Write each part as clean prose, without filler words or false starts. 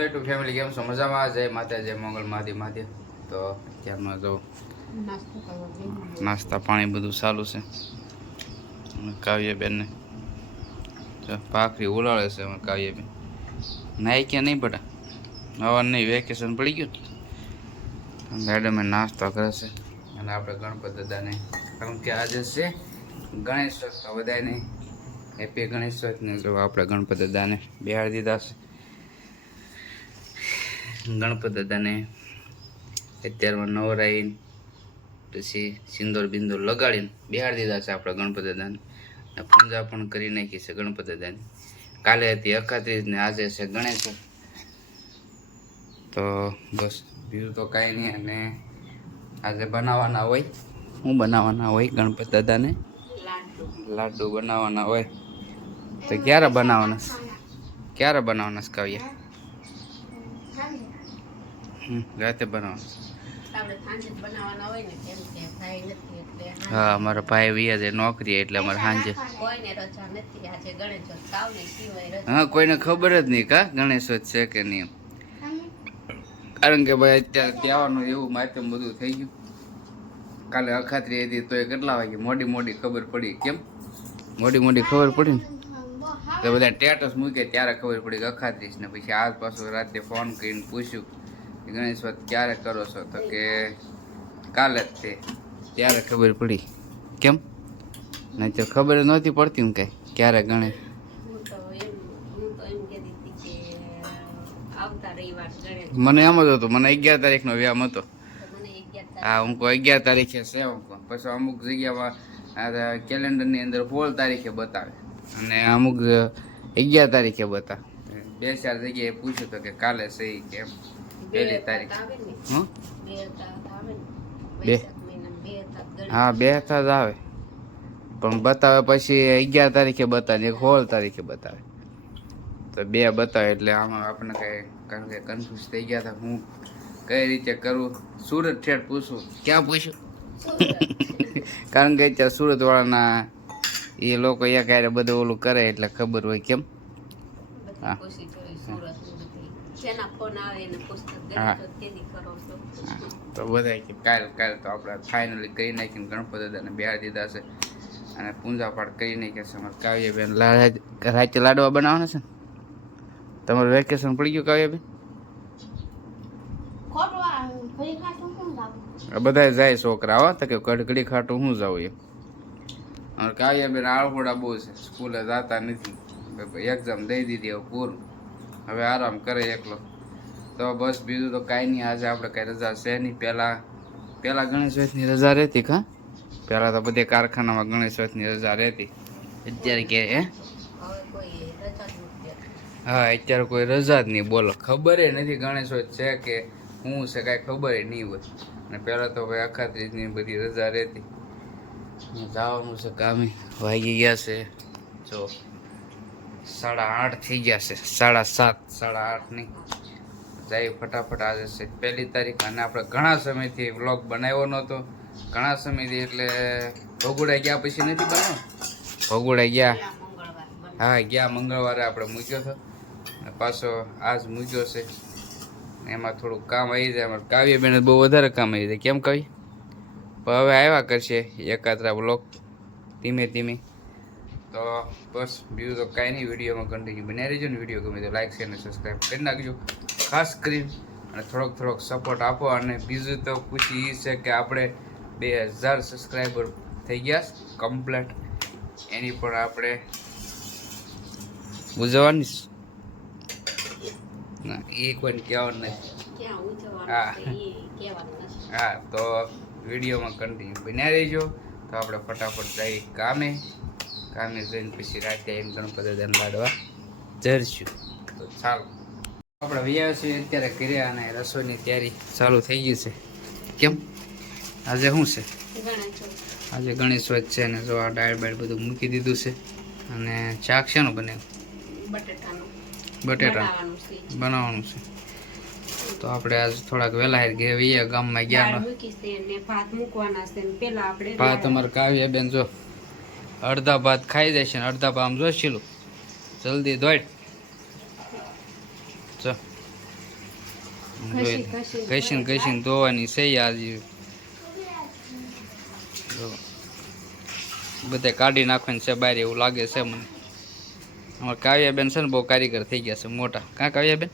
YouTube family કેમ છો? મજામાં? જય માતા, જય મંગલ, મહાદેવ મહાદેવ. તો અત્યારમાં જો નાસ્તા પાણી બધું ચાલુ છે. કાવ્યબેનને ભાખરી ઉલાળે છે. અમારે કાવ્યબેન નાઈ ક્યાં નહીં બટા, હવા નહીં, વેકેશન પડી ગયું. મેડમે નાસ્તો કરે છે અને આપણે ગણપત દાદાને, કારણ કે આજે છે ગણેશ ચોથ, બધાને હેપી ગણેશ ચોથને જો આપણે ગણપત દાદાને બેહાડી દીધા છે. ગણપત દાદાને અત્યારમાં નવરાઈને પછી સિંદૂર બિંદુર લગાડીને બેહાડી દીધા છે આપણે ગણપત દાદાને. પૂજા પણ કરી નાખી છે ગણપત દાદાની. કાલે હતી 31 ને આજે છે ગણેશ. તો બસ બીજું તો કાંઈ નહીં. અને આજે બનાવવાના હોય, શું બનાવવાના હોય ગણપત દાદાને? લાડુ બનાવવાના હોય. તો ક્યારે બનાવવાના છે કાવ્યા? રાતે બનાવવાના. હા, અમારા ભાઈ વ્યાજે નોકરી એટલે અમારે સાંજે. હા, કોઈને ખબર જ નહીં કા ગણેશોત્સવ છે કે નહીં. કારણ કે ભાઈ અત્યારે ત્યાંનું એવું માધ્યમ બધું થઈ ગયું. કાલે અખાત્રી હતી તો એ કેટલા વાગે મોડી ખબર પડી. કેમ મોડી ખબર પડી ને? તો બધા સ્ટેટસ મૂકે ત્યારે ખબર પડી કે અખાત્રીસ ને. પછી આજ પાછું રાતે ફોન કરીને પૂછ્યું કે ગણેશ વાત ક્યારે કરો છો? તો કે કાલે જ તે. ત્યારે ખબર પડી. કેમ નહીં તો ખબર નહોતી પડતી ને કઈ ક્યારે ગણેશ. મને એમ જ હતું, મને 11 તારીખનો વ્યામ હતો. હા, હું 11 તારીખે છે. પછી અમુક જગ્યામાં કેલેન્ડરની અંદર 16 તારીખે બતાવે અને અમુક 11 તારીખે બતાવે. 2-4 જગ્યાએ પૂછ્યું તો કે કાલે સહી કેમ 1 તારીખ. હા, 2 જ આવે પણ બતાવે પછી 11 તારીખે બતાવે, 16 તારીખે બતાવે. તો 2 બતાવે એટલે આમાં આપણને કઈ, કારણ કે કન્ફ્યુઝ થઈ ગયા હતા હું કઈ રીતે કરું. સુરત ઠેઠ પૂછું, ક્યાં પૂછ્યું? કારણ કે અત્યારે સુરત વાળાના એ લોકો અહીંયા ક્યારે બધું ઓલું કરે એટલે ખબર હોય. કેમ? હા, તો બધા કાલ તો આપણે ફાઇનલી કરી નાખીને ગણપત દાદાને બેહાડી દીધા છે અને પૂજા પાઠ કરી નાખ્યા છે. અમારે કાવ્યબેન રાતે લાડવા બનાવવાના છે ને. તમારું વેકેશન પડી ગયું કાવ્યબેન? બધા જાય છોકરા હો તો કે કડકડી ખાટું હું જાઉં એમ. અમારે કાવ્યબેન આળહોડા બહુ છે, સ્કૂલે જતા નથી. એક્ઝામ દઈ દીધી, હવે પૂરું. હવે આરામ કરે એકલો. તો બસ બીજું તો કાંઈ નહીં. આજે આપણે કાંઈ રજા છે નહીં. પહેલાં ગણેશ ચોથની રજા રહેતી. હા, પહેલાં તો બધે કારખાનામાં ગણેશ ચોથની રજા રહેતી. અત્યારે કે હા, અત્યારે કોઈ રજા જ નહીં. બોલો, ખબર નથી ગણેશ ચોથ છે કે શું છે, કાંઈ ખબર નહીં હોય. અને પહેલાં તો ભાઈ અખાત્રીજની બધી રજા રહેતી. જવાનું છે કામે. વાગી ગયા છે જો 8:30 થઈ ગયા છે. 7:30, 8:30 નહીં. જાય ફટાફટ. આજે છે 1 તારીખ અને આપણે ઘણા સમયથી વ્લોગ બનાવ્યો નહોતો. ઘણા સમયથી એટલે ભગોડા ગયા પછી નથી બનાવ્યો. ભગોડા ગયા, હા ગયા મંગળવારે આપણે મૂક્યો હતો અને પાછો આજ મૂક્યો છે. એમાં થોડુંક કામ આવી જાય. અમારે કાવ્યબેન બહુ વધારે કામ આવી જાય. કેમ કાવ્ય? પણ હવે આવ્યા કરશે એકાદરા વ્લોગ ધીમે ધીમે. તો બસ બીજું તો કાંઈ નહીં. વિડીયોમાં કન્ટિન્યુ બનાવી રહેજો ને. વિડીયો ગમે તો લાઈક શેર અને સબસ્ક્રાઈબ કરી નાખજો ખાસ કરીને. અને થોડોક સપોર્ટ આપો. અને બીજું તો ખુશી એ છે કે આપણે 2000 સબસ્ક્રાઈબર થઈ ગયા કમ્પ્લીટ. એની પણ આપણે ઉજવવાની ના, એ કોઈને કહેવાનું નથી. હા, તો વિડીયોમાં કન્ટિન્યુ બન્યા રહેજો. તો આપણે ફટાફટ જઈએ કામે જઈને પછી રાતે આવીને ગણપત દાદાને લાડવા જરશું. તો ચાલો આપણે વ્યાસ છીએ અત્યારે કર્યા અને રસોઈની તૈયારી ચાલુ થઈ ગઈ છે. કેમ આજે શું છે? આજે ગણેશ ચોથ છે ને જો આ દાળ બાળ બધું મૂકી દીધું છે. અને શાક શેનું બનાવ્યું? બટેટાનું બનાવવાનું છે. તો આપણે આજ થોડાક વહેલા ગયા ગામમાં ગયા. ભાત અમારે કાવ્યબેન જો અડધા ભાત ખાઈ જાય છે ને અડધા ભાત આમ જોઈશું. જલ્દી દોડ. ઘસીને ઘસીને ધોવાની છે આજે બધે કાઢી નાખવાની છે બહાર એવું લાગે છે મને. અમારા કાવ્યાબેન છે ને બહુ કારીગર થઈ ગયા છે મોટા. કાં કાવ્યાબેન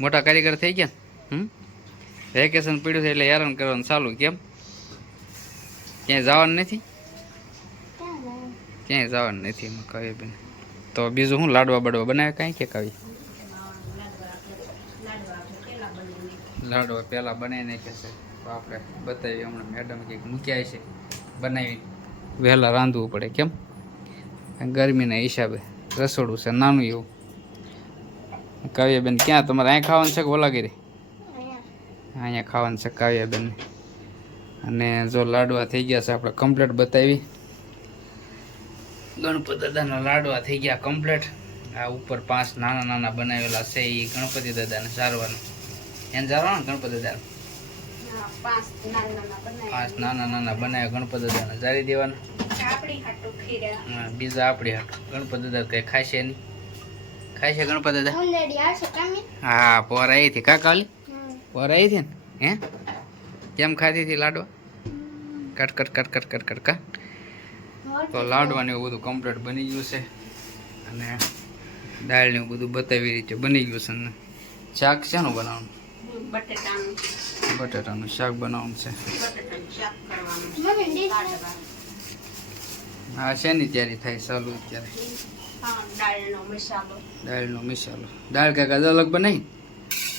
મોટા કારીગર થઈ ગયા ને? વેકેશન પડ્યું છે એટલે હેરાન કરવાનું ચાલુ. કેમ ક્યાંય જવાનું નથી? ક્યાંય જવાનું નથી એમાં કાવ્યાબેન. તો બીજું શું લાડવા બાડવા બનાવે કાંઈ કે કાવી? લાડવા પહેલાં બનાવી નાખે છે તો આપણે બતાવીએ હમણાં. મેડમ કંઈક મૂક્યા છે બનાવી વહેલા રાંધવું પડે. કેમ ગરમીના હિસાબે રસોડું છે નાનું એવું. કાવ્યાબેન ક્યાં તમારે અહીંયા ખાવાનું છે કે ઓલાગીરી? અહીંયા ખાવાનું છે કાવ્યાબેન. અને જો લાડવા થઈ ગયા છે આપણે કમ્પ્લેટ બતાવી. ગણપતિ દાદાના લાડવા થઈ ગયા કમ્પ્લેટ. આ ઉપર 5 નાના નાના બનાવેલા છે એ ગણપતિ દાદાને સારવાનું. એને સારવાનું ગણપતિ દાદા 5 નાના નાના બનાવ્યા ગણપતિ દાદાને જારી દેવાના. બીજા આપણી હાટું. ગણપતિ દાદા કઈ ખાશે નહીં. ખાય છે ગણપતિ દાદા? હા પોર આવી હતી. કા કાલી પોર આવી હતી ને? હે કેમ ખાતી હતી લાડવા? Cut cut cut cut cut cut કા. તો લાડવાનું એવું બધું કમ્પ્લીટ બની ગયું છે. અને દાળ ને એવું બધું બતાવી રીતે બની ગયું છે. ને શાક શેનું બનાવવાનું? બટેટાનું શાક બનાવવાનું છે. હા શેની તૈયારી થાય ચાલુ અત્યારે? દાળનો મસાલો. દાળ કાંઈક અલગ બનાવી?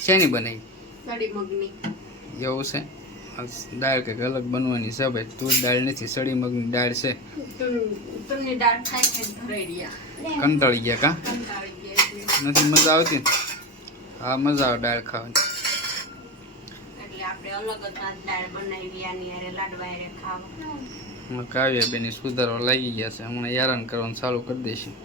શેની બનાવી? એવું છે? દાળ કંઈક અલગ બનવાની છે ભાઈ. તું દાળ નથી, સડી મગની દાળ છે. કંટાળી ગયા કા? નથી મજા આવતી? હા મજા આવે દાળ ખાવાની. કાવ્યાબેન સુધારવા લાગી ગયા છે. હમણાં હેરાન કરવાનું ચાલુ કરી દઈશું.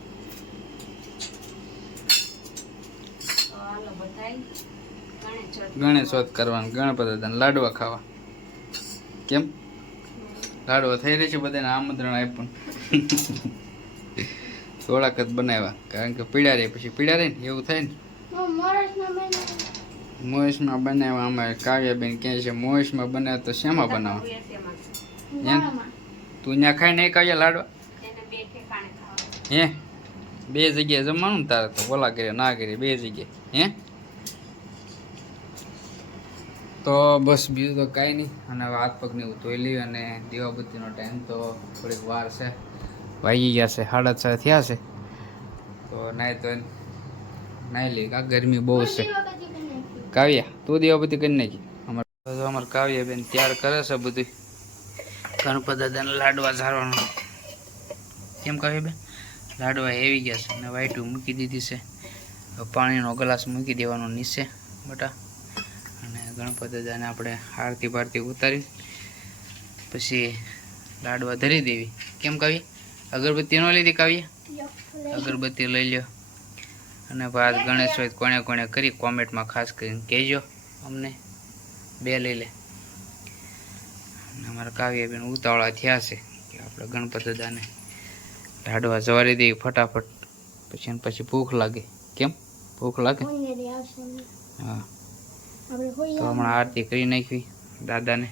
ગણેશોત કરવાનું, ગણપતિ દાદાને લાડવા ખાવા. કેમ લાડવા થઈ રહી છે? બધાને આમંત્રણ આપ્યું. થોડાક જ બનાવ્યા કારણ કે પીડા રહે પછી પીડા રહે ને એવું થાય ને. મોહેશમાં બનાવ્યા. અમારે કાવ્યાબેન કહે છે મોહેશમાં બનાવે તો શેમાં બનાવવા? તું ત્યાં ખાઈ નહીં કાવ્યા લાડવા? હે 2 જગ્યાએ જમવાનું ને તારે તો? ઓલા કરીએ ના કરીએ 2 જગ્યાએ. હે તો બસ બીજું તો કાંઈ નહીં. અને હવે હાથ પગને એવું ધોઈ લઈએ. અને દીવાબત્તીનો ટાઈમ તો થોડીક વાર છે. વાગી ગયા છે 6:30 થયા છે. તો નાહી લઈએ. કા ગરમી બહુ છે. કાવ્યા તું દીવાબત્તી કરી નાખી? અમારે કાવ્યાબેન તૈયાર કરે છે બધું ગણપતિ દાદાને લાડવા ઝારવાનું. કેમ કાવ્યાબેન લાડવા આવી ગયા છે અને વાઈટું મૂકી દીધી છે. પાણીનો ગ્લાસ મૂકી દેવાનો નીચે બટા. અને ગણપતિ દાદાને આપણે આરતી ભારતી ઉતારી પછી લાડવા ધરી દેવી. કેમ કાવ્યા અગરબત્તી ન લીધી? કાવ્યા અગરબત્તી લઈ લ્યો. અને ભાત ગણેશ હોય કોણે કોણે કરી કોમેન્ટમાં ખાસ કરીને કહેજો અમને. 2 લઈ લે. અને અમારા કાવ્યાબેન ઉતાવળા થયા છે કે આપણે ગણપતિ દાદાને લાડવા જવારી દઈએ ફટાફટ. પછી ભૂખ લાગે. કેમ ભૂખ લાગે? હા તો હમણાં આરતી કરી નાખવી દાદાને.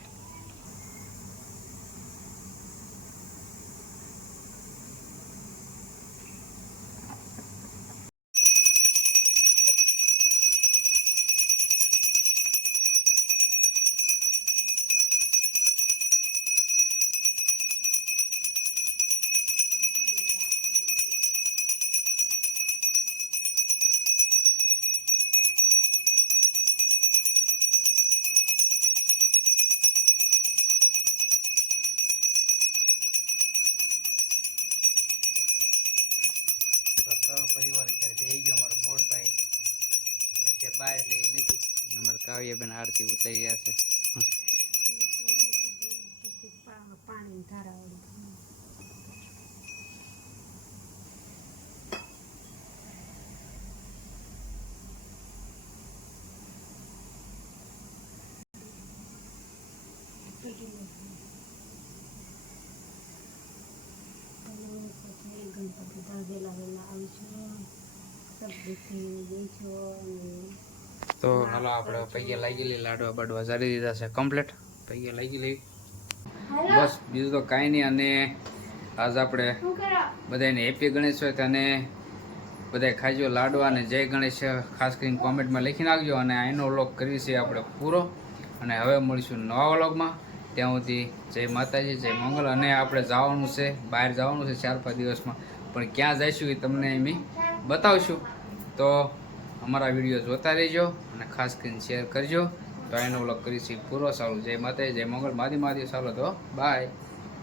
પરિવાર અત્યારે બે ગયો. અમારો મોટભાઈ અત્યારે બહાર લઈ નથી. અમારા કાવ્યાબેન આરતી ઉતારી રહ્યા છે. પાણી ધારાવાળી ગણપતિ વેલા વેલા આવીશું. सब देखने गई छो તો હાલો આપણે પૈયા લાગી લઈ, લાડવા બાડવા જારી દીધા છે કમ્પ્લીટ, પૈયા લાગી લઈ બસ, બીજું તો કાંઈ નહીં. અને આજ આપણે બધાને હેપી ગણેશ હોય અને બધા ખાજો લાડવા અને જય ગણેશ ખાસ કરીને કોમેન્ટમાં લખી નાખજો. અને આનો વ્લોગ કરીએ છીએ આપણે પૂરો, અને હવે મળીશું નવા વ્લોગમાં. ત્યાં સુધી જય માતાજી, જય મંગલ. અને આપણે જવાનું છે, બહાર જવાનું છે 4-5 દિવસમાં, પણ ક્યાં જઈશું એ તમને એમ બતાવશું. તો અમારા વિડીયો જોતા રહેજો અને ખાસ કરીને શેર કરજો. તો એનો વ્લોગ કરીશું પૂરો. સારું, જય માતાજી, જય મંગળ, માદી માદી. ચાલો તો બાય.